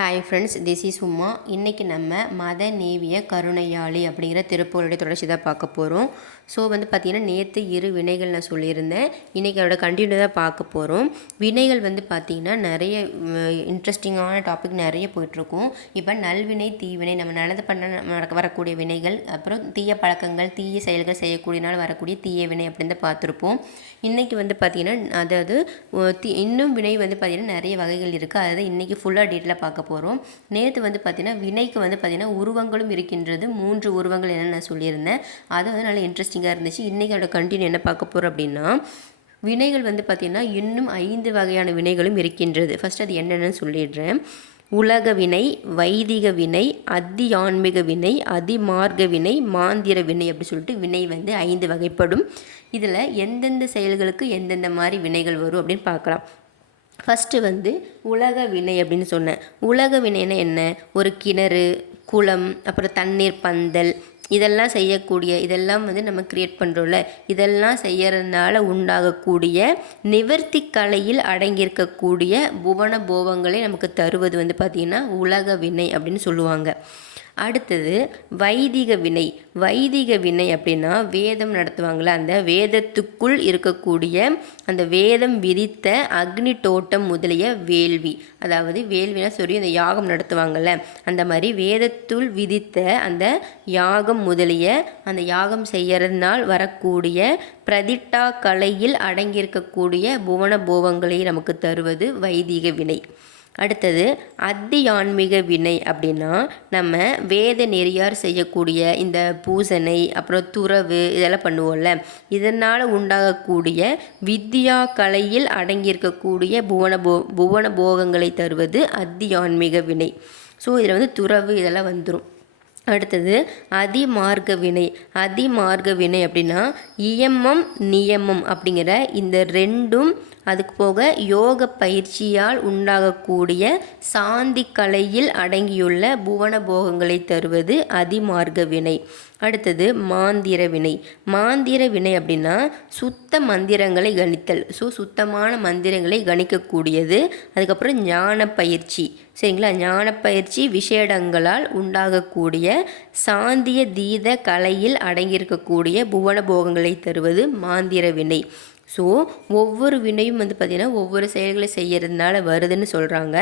Hi friends this is Uma இன்றைக்கி நம்ம மத நேவிய கருணையாளி அப்படிங்கிற திருப்பூருடைய தொடர்ச்சி தான் பார்க்க போகிறோம் ஸோ வந்து பார்த்திங்கன்னா நேற்று இரு வினைகள் நான் சொல்லியிருந்தேன். இன்றைக்கி அதோட கண்டினியூ தான் பார்க்க போகிறோம் வினைகள் வந்து பார்த்திங்கன்னா நிறைய இன்ட்ரெஸ்டிங்கான டாபிக் நிறைய போயிட்டுருக்கும். இப்போ நல்வினை தீவினை நம்ம நல்லது பண்ண நடக்க வரக்கூடிய வினைகள் அப்புறம் தீய பழக்கங்கள் தீய செயல்கள் செய்யக்கூடியனால வரக்கூடிய தீய வினை அப்படின்னு பார்த்துருப்போம். இன்றைக்கி வந்து பார்த்திங்கன்னா அதாவது இன்னும் வினை வந்து பார்த்திங்கன்னா நிறைய வகைகள் இருக்குது அதை இன்றைக்கி ஃபுல்லாக டீட்டெயிலாக பார்க்க போகிறோம் நேற்று வந்து பார்த்திங்கன்னா வினைக்கு வந்து பார்த்திங்கன்னா உருவங்களும் இருக்கின்றது. மூன்று உருவங்கள் என்னென்னு நான் சொல்லியிருந்தேன். அது வந்து நல்லா இன்ட்ரெஸ்டிங்காக இருந்துச்சு. இன்றைக்கி அதோட கண்டினியூ என்ன பார்க்க போகிறோம் அப்படின்னா வினைகள் வந்து பார்த்திங்கன்னா இன்னும் ஐந்து வகையான வினைகளும் இருக்கின்றது. ஃபஸ்ட் அது என்னென்னு சொல்லிடுறேன். உலக வினை வைதிக வினை அதி ஆன்மீக வினை அதிமார்க்க வினை மாந்திர வினை அப்படி சொல்லிட்டு வினை வந்து ஐந்து வகைப்படும். இதில் எந்தெந்த செயல்களுக்கு எந்தெந்த மாதிரி வினைகள் வரும் அப்படின்னு பார்க்கலாம். ஃபஸ்ட்டு வந்து உலக வினை அப்படின்னு சொன்னேன். உலக வினைன்னா என்ன? ஒரு கிணறு குளம் அப்புறம் தண்ணீர் பந்தல் இதெல்லாம் செய்யக்கூடிய இதெல்லாம் வந்து நம்ம கிரியேட் பண்ணுறோம்ல இதெல்லாம் செய்யறதுனால உண்டாகக்கூடிய நிவர்த்தி கலையில் அடங்கியிருக்கக்கூடிய புவன போவங்களை நமக்கு தருவது வந்து பார்த்திங்கன்னா உலக வினை அப்படின்னு சொல்லுவாங்க. அடுத்தது வைதிக வினை. வைதிக வினை அப்படின்னா வேதம் நடத்துவாங்களே அந்த வேதத்துக்குள் இருக்கக்கூடிய அந்த வேதம் விதித்த அக்னி தோட்டம் முதலிய வேள்வி. அதாவது வேள்வினா சொல்லி அந்த யாகம் நடத்துவாங்கல்ல அந்த மாதிரி வேதத்துள் விதித்த அந்த யாகம் முதலிய அந்த யாகம் செய்யறதுனால் வரக்கூடிய பிரதிட்டா கலையில் அடங்கியிருக்கக்கூடிய புவன போவங்களை நமக்கு தருவது வைதிக வினை. அடுத்தது அத்தி ஆன்மீக வினை அப்படின்னா நம்ம வேத நெறியார் செய்யக்கூடிய இந்த பூசனை அப்புறம் துறவு இதெல்லாம் பண்ணுவோம்ல. இதனால் உண்டாகக்கூடிய வித்யா கலையில் அடங்கியிருக்கக்கூடிய புவன போ புவன போகங்களை தருவது அத்தி ஆன்மீக வினை. ஸோ இதில் வந்து துறவு இதெல்லாம் வந்துடும் அடுத்தது அதிமார்க்க வினை அதிமார்க்க வினை அப்படின்னா இயமம் நியமம் அப்படிங்கிற இந்த ரெண்டும் அதுக்கு போக யோக பயிற்சியால் உண்டாகக்கூடிய சாந்தி கலையில் அடங்கியுள்ள புவன போகங்களை தருவது அதிமார்க்க வினை அடுத்தது மாந்திர வினை மாந்திர வினை அப்படின்னா சுத்த மந்திரங்களை கணித்தல். ஸோ சுத்தமான மந்திரங்களை கணிக்கக்கூடியது. அதுக்கப்புறம் ஞான பயிற்சி. சரிங்களா? ஞான பயிற்சி விஷேடங்களால் உண்டாகக்கூடிய சாந்திய தீத கலையில் அடங்கியிருக்கக்கூடிய புவன போகங்களை தருவது மாந்திர வினை. ஸோ ஒவ்வொரு வினையும் வந்து பார்த்திங்கன்னா ஒவ்வொரு செயல்களை செய்கிறதுனால வருதுன்னு சொல்கிறாங்க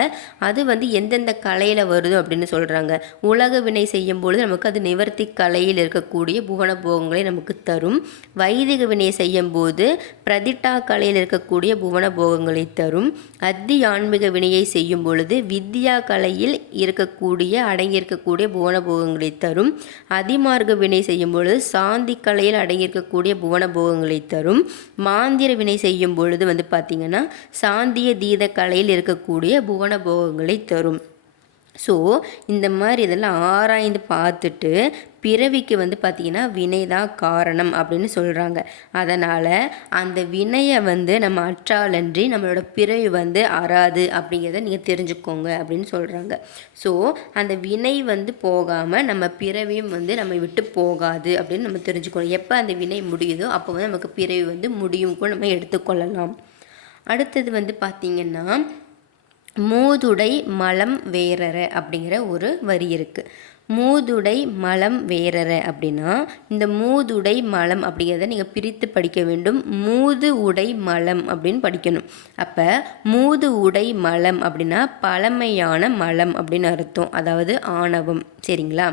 அது வந்து எந்தெந்த கலையில் வருது அப்படின்னு சொல்கிறாங்க உலக வினை செய்யும் பொழுது நமக்கு அது நிவர்த்தி கலையில் இருக்கக்கூடிய புவன போகங்களை நமக்கு தரும். வைதிக வினை செய்யும் போது பிரதிட்டா கலையில் இருக்கக்கூடிய புவன போகங்களை தரும். அத்தி ஆன்மீக வினையை செய்யும் பொழுது வித்யா கலையில் இருக்கக்கூடிய அடங்கியிருக்கக்கூடிய புவன போகங்களை தரும். அதிமார்க வினை செய்யும் பொழுது சாந்தி கலையில் அடங்கியிருக்கக்கூடிய புவன போகங்களை தரும். சாந்திர வினை செய்யும் பொழுது வந்து பார்த்திங்கன்னா சாந்திய தீத கலையில் இருக்கக்கூடிய புவன போகங்களை தரும். ஸோ இந்த மாதிரி இதெல்லாம் ஆராய்ந்து பார்த்துட்டு பிறவிக்கு வந்து பார்த்திங்கன்னா வினை தான் காரணம் அப்படின்னு சொல்கிறாங்க அதனால் அந்த வினையை வந்து நம்ம அற்றாலன்றி நம்மளோட பிறவி வந்து அறாது அப்படிங்கிறத நீங்கள் தெரிஞ்சுக்கோங்க அப்படின்னு சொல்கிறாங்க ஸோ அந்த வினை வந்து போகாமல் நம்ம பிறவியும் வந்து நம்ம விட்டு போகாது அப்படின்னு நம்ம தெரிஞ்சுக்கணும். எப்போ அந்த வினை முடியுதோ அப்போ வந்து நமக்கு பிறவி வந்து முடியும் கூட நம்ம எடுத்துக்கொள்ளலாம். அடுத்தது வந்து பார்த்திங்கன்னா மூதுடை மலம் வேறற அப்படிங்கிற ஒரு வரி இருக்குது மூதுடை மலம் வேறற அப்படின்னா இந்த மூதுடை மலம் அப்படிங்கிறத நீங்கள் பிரித்து படிக்க வேண்டும். மூது உடை மலம் அப்படின்னு படிக்கணும். அப்போ மூது உடை மலம் அப்படின்னா பழமையான மலம் அப்படின்னு அர்த்தம். அதாவது ஆணவம். சரிங்களா?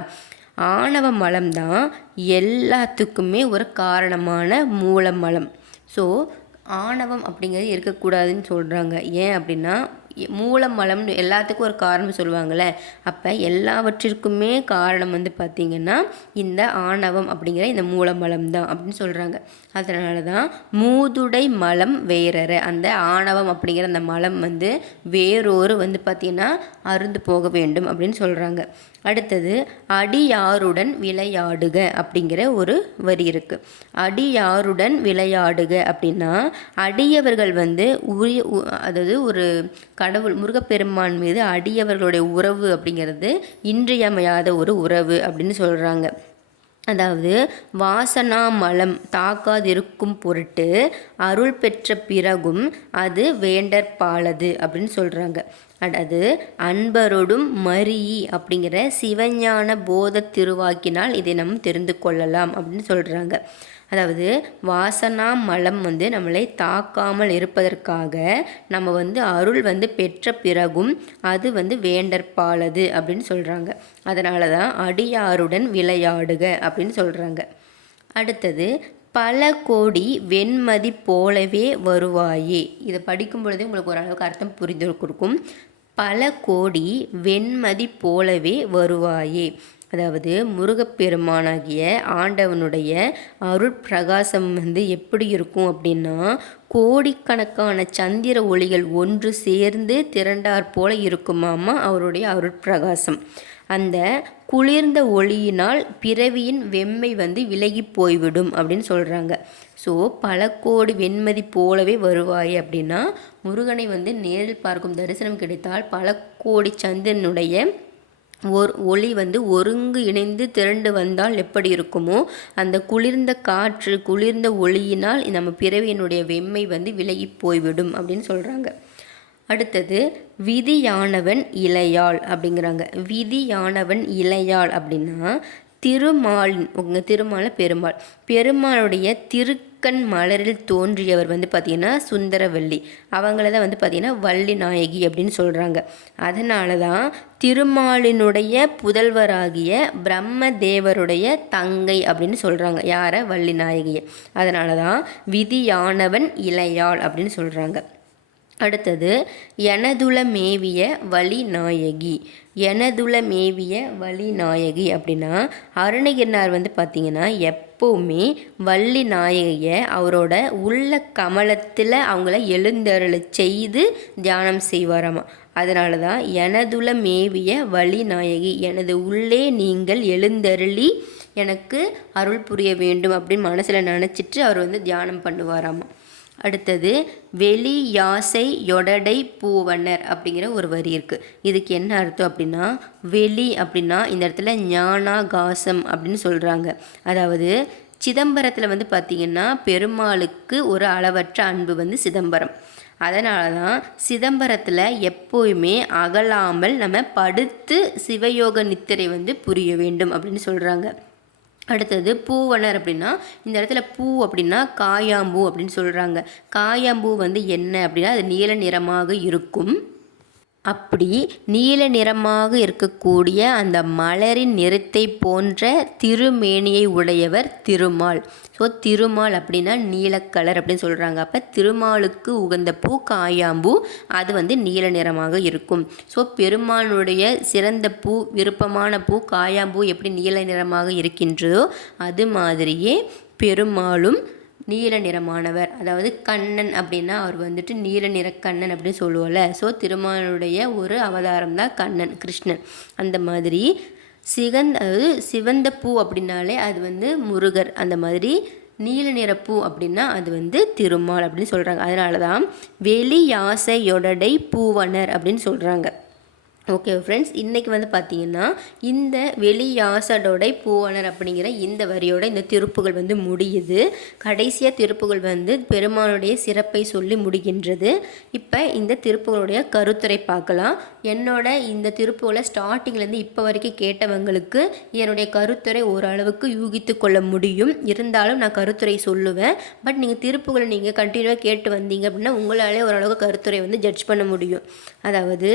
ஆணவ மலம் தான் எல்லாத்துக்குமே ஒரு காரணமான மூல மலம். ஸோ ஆணவம் அப்படிங்கிறது இருக்கக்கூடாதுன்னு சொல்கிறாங்க ஏன் அப்படின்னா மூலம் மூலமலம்னு எல்லாத்துக்கும் ஒரு காரணம் சொல்லுவாங்கள்ல. அப்போ எல்லாவற்றிற்குமே காரணம் வந்து பார்த்திங்கன்னா இந்த ஆணவம் அப்படிங்கிற இந்த மூலமலம் தான் அப்படின்னு சொல்கிறாங்க அதனால தான் மூதுடை மலம் வேறற. அந்த ஆணவம் அப்படிங்கிற அந்த மலம் வந்து வேறொரு வந்து பார்த்திங்கன்னா அருந்து போக வேண்டும் அப்படின்னு சொல்கிறாங்க அடுத்தது அடியாருடன் விளையாடுக அப்படிங்கிற ஒரு வரி இருக்குது அடியாருடன் விளையாடுக அப்படின்னா அடியவர்கள் வந்து உரிய உ- அதாவது ஒரு கடவுள் முருகப்பெருமான் மீது அடியவர்களுடைய உறவு அப்படிங்கிறது இன்றியமையாத ஒரு உறவு அப்படின்னு சொல்கிறாங்க அதாவது வாசனா மலம் தாக்காதிருக்கும் பொருட்டு அருள் பெற்ற பிறகும் அது வேண்டற்பாலது அப்படின்னு சொல்கிறாங்க அதாவது அன்பரோடும் மரியி அப்படிங்கிற சிவஞான போத திருவாக்கினால் இதை நம்ம தெரிந்து கொள்ளலாம் அப்படின்னு சொல்கிறாங்க அதாவது வாசனா மலம் வந்து நம்மளை தாக்காமல் இருப்பதற்காக நம்ம வந்து அருள் வந்து பெற்ற பிறகும் அது வந்து வேண்டற்பாலது அப்படின்னு சொல்கிறாங்க அதனால தான் அடியாருடன் விளையாடுக அப்படின்னு சொல்கிறாங்க அடுத்தது பல கோடி வெண்மதி போலவே வருவாயே. இதை படிக்கும் பொழுதே உங்களுக்கு ஓரளவுக்கு அர்த்தம் புரிந்து கொடுக்கும். பல கோடி வெண்மதி போலவே வருவாயே. அதாவது முருகப்பெருமானாகிய ஆண்டவனுடைய அருட்பிரகாசம் வந்து எப்படி இருக்கும் அப்படின்னா கோடிக்கணக்கான சந்திர ஒளிகள் ஒன்று சேர்ந்து திரண்டாற் போல இருக்குமாமா அவருடைய அருட்பிரகாசம். அந்த குளிர்ந்த ஒளியினால் பிறவியின் வெம்மை வந்து விலகி போய்விடும் அப்படின்னு சொல்கிறாங்க ஸோ பல கோடி வெண்மதி போலவே வருவாய் அப்படின்னா முருகனை வந்து நேரில் பார்க்கும் தரிசனம் கிடைத்தால் பல கோடி சந்திரனுடைய ஒரு ஒளி வந்து ஒருங்கு இணைந்து திரண்டு வந்தால் எப்படி இருக்குமோ அந்த குளிர்ந்த காற்று குளிர்ந்த ஒளியினால் நம்ம பிறவியினுடைய வெம்மை வந்து விலகி போய்விடும் அப்படின்னு சொல்கிறாங்க அடுத்தது விதியானவன் இளையாள் அப்படிங்கிறாங்க. விதியானவன் இளையாள் அப்படின்னா திருமால் உங்கள் திருமால பெருமாள். பெருமாளுடைய திருக்கண் மலரில் தோன்றியவர் வந்து பார்த்திங்கன்னா சுந்தரவல்லி. அவங்கள தான் வந்து பார்த்திங்கன்னா வள்ளி நாயகி அப்படின்னு சொல்கிறாங்க அதனால தான் திருமாலினுடைய புதல்வராகிய பிரம்ம தேவருடைய தங்கை அப்படின்னு சொல்கிறாங்க யாரை? வள்ளி நாயகியை. அதனால தான் விதியானவன் இளையாள் அப்படின்னு சொல்கிறாங்க அடுத்தது எனதுல மேவிய வழிநாயகி எனதுல மேவிய வழிநாயகி அப்படின்னா அருணகிரினார் வந்து பார்த்திங்கன்னா எப்போவுமே வள்ளி நாயகியை அவரோட உள்ள கமலத்தில் அவங்கள எழுந்தருளை செய்து தியானம் செய்வாராமா. அதனால தான் எனதுல மேவிய வழிநாயகி எனது உள்ளே நீங்கள் எழுந்தருளி எனக்கு அருள் புரிய வேண்டும் அப்படின்னு மனசில் நினச்சிட்டு அவர் வந்து தியானம் பண்ணுவாராமா. அடுத்தது வெளி யாசை யொடடை பூவனர் அப்படிங்கிற ஒரு வரி இருக்குது இதுக்கு என்ன அர்த்தம் அப்படின்னா வெளி அப்படின்னா இந்த இடத்துல ஞானா காசம் அப்படின்னு சொல்கிறாங்க அதாவது சிதம்பரத்தில் வந்து பார்த்திங்கன்னா பெருமாளுக்கு ஒரு அளவற்ற அன்பு வந்து சிதம்பரம். அதனால தான் சிதம்பரத்தில் எப்போயுமே அகலாமல் நம்ம படுத்து சிவயோக நித்திரை வந்து புரிய வேண்டும் அப்படின்னு சொல்கிறாங்க அடுத்தது பூவனர் அப்படின்னா இந்த இடத்துல பூ அப்படின்னா காயாம்பூ அப்படின்னு சொல்கிறாங்க காயாம்பூ வந்து என்ன அப்படின்னா அது நீல நிறமாக இருக்கும். அப்படி நீல நிறமாக இருக்கக்கூடிய அந்த மலரின் நிறத்தை போன்ற திருமேனியை உடையவர் திருமால். ஸோ திருமால் அப்படின்னா நீலக்கலர் அப்படின்னு சொல்கிறாங்க அப்போ திருமாலுக்கு உகந்த பூ காயாம்பூ அது வந்து நீல நிறமாக இருக்கும். ஸோ பெருமானுடைய சிறந்த பூ விருப்பமான பூ காயாம்பூ எப்படி நீல நிறமாக இருக்கின்றதோ அது மாதிரியே பெருமாளும் நீல நிறமானவர் அதாவது கண்ணன் அப்படின்னா அவர் வந்துட்டு நீல நிற கண்ணன் அப்படின்னு சொல்லுவோம்ல. ஸோ திருமாலுடைய ஒரு அவதாரம் தான் கண்ணன் கிருஷ்ணன். அந்த மாதிரி சிகந்த அதாவது சிவந்த பூ அப்படின்னாலே அது வந்து முருகர். அந்த மாதிரி நீல நிற பூ அப்படின்னா அது வந்து திருமால் அப்படின்னு சொல்கிறாங்க அதனால தான் வெளி யாசையொடடை பூவனர் அப்படின்னு சொல்கிறாங்க ஓகே ஃப்ரெண்ட்ஸ் இன்றைக்கி வந்து பார்த்திங்கன்னா இந்த வெளியாசடோடை பூவனர் அப்படிங்கிற இந்த வரியோட இந்த திருப்புகள் வந்து முடியுது. கடைசியாக திருப்புகள் வந்து பெருமானுடைய சிறப்பை சொல்லி முடிகின்றது. இப்போ இந்த திருப்புகளுடைய கருத்துரை பார்க்கலாம். என்னோட இந்த திருப்புகளை ஸ்டார்டிங்லேருந்து இப்போ வரைக்கும் கேட்டவங்களுக்கு என்னுடைய கருத்துரை ஓரளவுக்கு யூகித்து கொள்ள முடியும். இருந்தாலும் நான் கருத்துரை சொல்லுவேன். பட் நீங்கள் திருப்புகளை நீங்கள் கண்டினியூவாக கேட்டு வந்தீங்க அப்படின்னா உங்களாலே ஓரளவுக்கு கருத்துரை வந்து ஜட்ஜ் பண்ண முடியும். அதாவது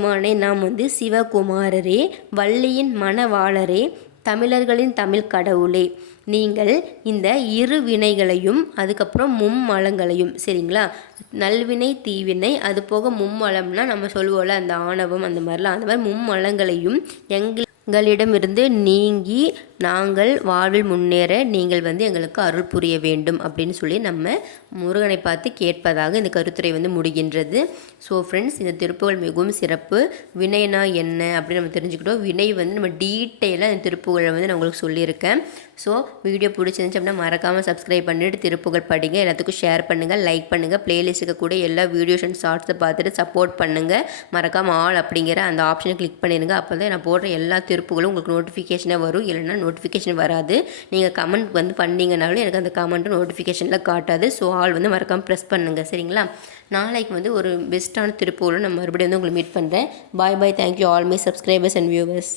முருகப்பெருமானை நாம் வந்து சிவகுமாரரே வள்ளியின் மணவாளரே தமிழர்களின் தமிழ் கடவுளே. நீங்கள் இந்த இரு வினைகளையும் அதுக்கப்புறம் மும்மலங்களையும் சரிங்களா? நல்வினை தீவினை அது போக மும்மலம்னா நம்ம சொல்லுவோம்ல அந்த ஆணவம் அந்த மாதிரிலாம். அந்த மாதிரி மும்மலங்களையும் எங்கள் எங்களிடமிருந்து நீங்கி நாங்கள் வாழ்வில் முன்னேற நீங்கள் வந்து எங்களுக்கு அருள் புரிய வேண்டும் அப்படின்னு சொல்லி நம்ம முருகனை பார்த்து கேட்பதாக இந்த கருத்துரை வந்து முடிகின்றது. ஸோ ஃப்ரெண்ட்ஸ் இந்த திருப்புகள் மிகவும் சிறப்பு. வினைனா என்ன அப்படின்னு நம்ம தெரிஞ்சுக்கிட்டோம். வினை வந்து நம்ம டீட்டெயிலாக இந்த திருப்புகளை வந்து நான் உங்களுக்கு சொல்லியிருக்கேன். ஸோ வீடியோ பிடிச்சிருந்துச்சு அப்படின்னா மறக்காமல் சப்ஸ்கிரைப் பண்ணிவிட்டு திருப்புகள் படிங்க. எல்லாத்துக்கும் ஷேர் பண்ணுங்கள் லைக் பண்ணுங்கள் ப்ளேலிஸ்ட்டுக்கு கூட எல்லா வீடியோஸ் அண்ட் ஷார்ட்ஸை பார்த்துட்டு சப்போர்ட் பண்ணுங்கள் மறக்காமல் ஆல் அப்படிங்கிற அந்த ஆப்ஷனை கிளிக் பண்ணிடுங்க. அப்போ தான் நான் போடுற எல்லா திருப்புகளும் உங்களுக்கு நோட்டிஃபிகேஷனாக வரும். இல்லைன்னா நோட்டிஃபிகேஷன் வராது. நீங்கள் கமெண்ட் வந்து பண்ணிங்கனாலும் எனக்கு அந்த கமெண்ட்டும் நோட்டிஃபிகேஷனில் காட்டாது. ஸோ ஆல் வந்து மறக்காமல் ப்ரெஸ் பண்ணுங்கள் சரிங்களா? நாளைக்கு வந்து ஒரு பெஸ்ட்டான திருப்பூரில் நான் மறுபடியும் வந்து உங்களை மீட் பண்ணுறேன் bye bye thank you all my subscribers and viewers